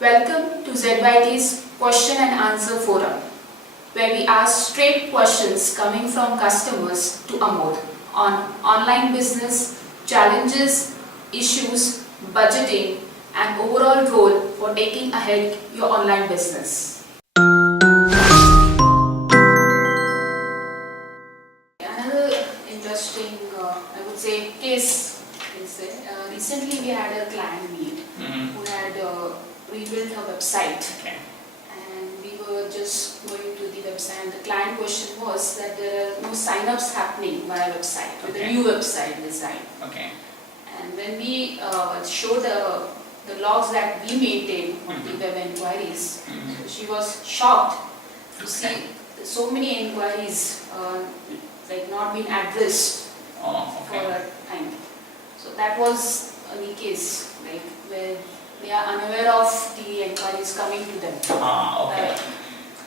Welcome to ZYT's question and answer forum, where we ask straight questions coming from customers to Amod on online business, challenges, issues, budgeting, and overall role for taking ahead your online business. Another interesting, I would say, case is that recently we had a client meet who had rebuilt her website. Okay. And we were just going to the website, and the client question was that there are no sign-ups happening via website with a new website design. Okay. And when we showed the logs that we maintain on the web inquiries, she was shocked to see so many inquiries like not being addressed for a time. So that was the case, like where they are unaware of the inquiries coming to them. Okay.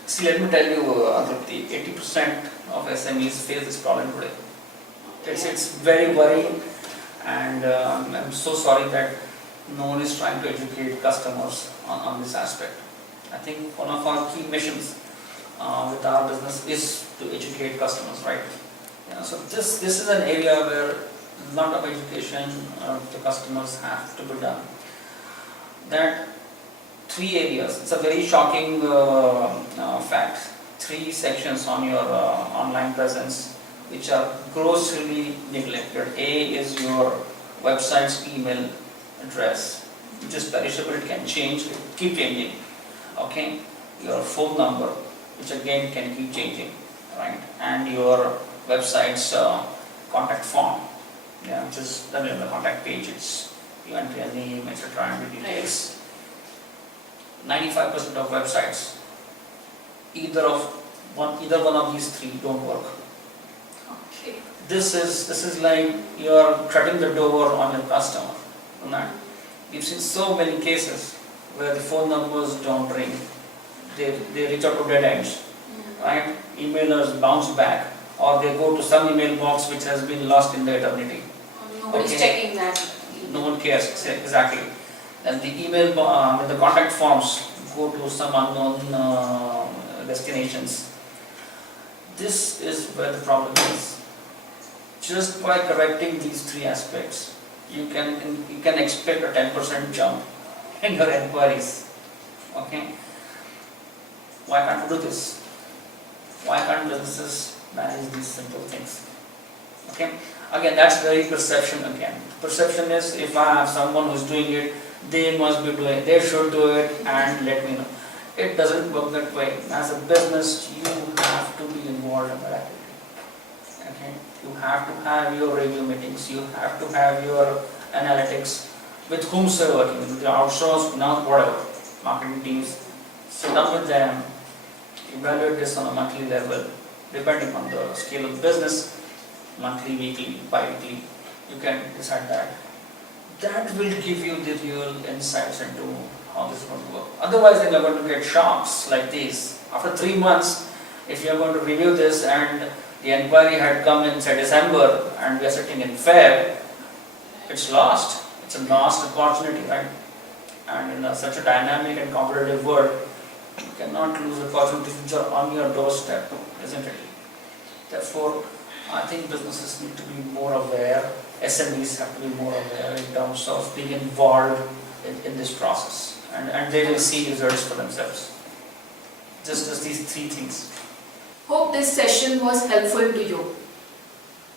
See, let me tell you, Trupti, 80% of SMEs face this problem today. It's very worrying, and I'm so sorry that no one is trying to educate customers on this aspect. I think one of our key missions with our business is to educate customers, right? Yeah, so this is an area where a lot of education the customers have to be done. That 3 areas, it's a very shocking fact, 3 sections on your online presence which are grossly neglected. A is your website's email address, which is perishable, it can change, keep changing. Okay, your phone number, which again can keep changing, right? And your website's contact form, yeah, which is the contact page. It's you enter your name, etc., and the details. 95% of websites, either one of these 3 don't work. Okay. This is like you are shutting the door on your customer. We've seen so many cases where the phone numbers don't ring. They reach out to dead ends, right? Emailers bounce back, or they go to some email box which has been lost in the eternity. Nobody's checking that. No one cares, exactly. And the email, the contact forms go to some unknown destinations. This is where the problem is. Just by correcting these 3 aspects, you can expect a 10% jump in your inquiries. Okay? Why can't we do this? Why can't businesses manage these simple things? Okay? Again, that's very perception again. Perception is, if I have someone who's doing it, they must be doing it, they should do it, and let me know. It doesn't work that way. As a business, you have to be involved in that activity. Okay? You have to have your review meetings, you have to have your analytics with whomsoever working, with the outsourced, now whatever, marketing teams. Sit down with them, evaluate this on a monthly level, depending on the scale of the business. Monthly, weekly, bi-weekly, you can decide that. That will give you the real insights into how this is going to work. Otherwise, then you're going to get shocks like these. After 3 months, if you're going to review this and the inquiry had come in, say, December, and we are sitting in Feb, it's lost. It's a lost opportunity, right? And in such a dynamic and competitive world, you cannot lose opportunities which are on your doorstep, isn't it? Therefore, I think businesses need to be more aware, SMEs have to be more aware in terms of being involved in this process, and they will see results for themselves. Just these 3 things. Hope this session was helpful to you.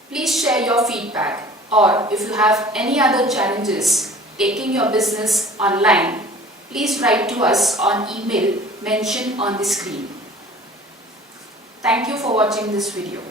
Please share your feedback, or if you have any other challenges taking your business online, please write to us on email mentioned on the screen. Thank you for watching this video.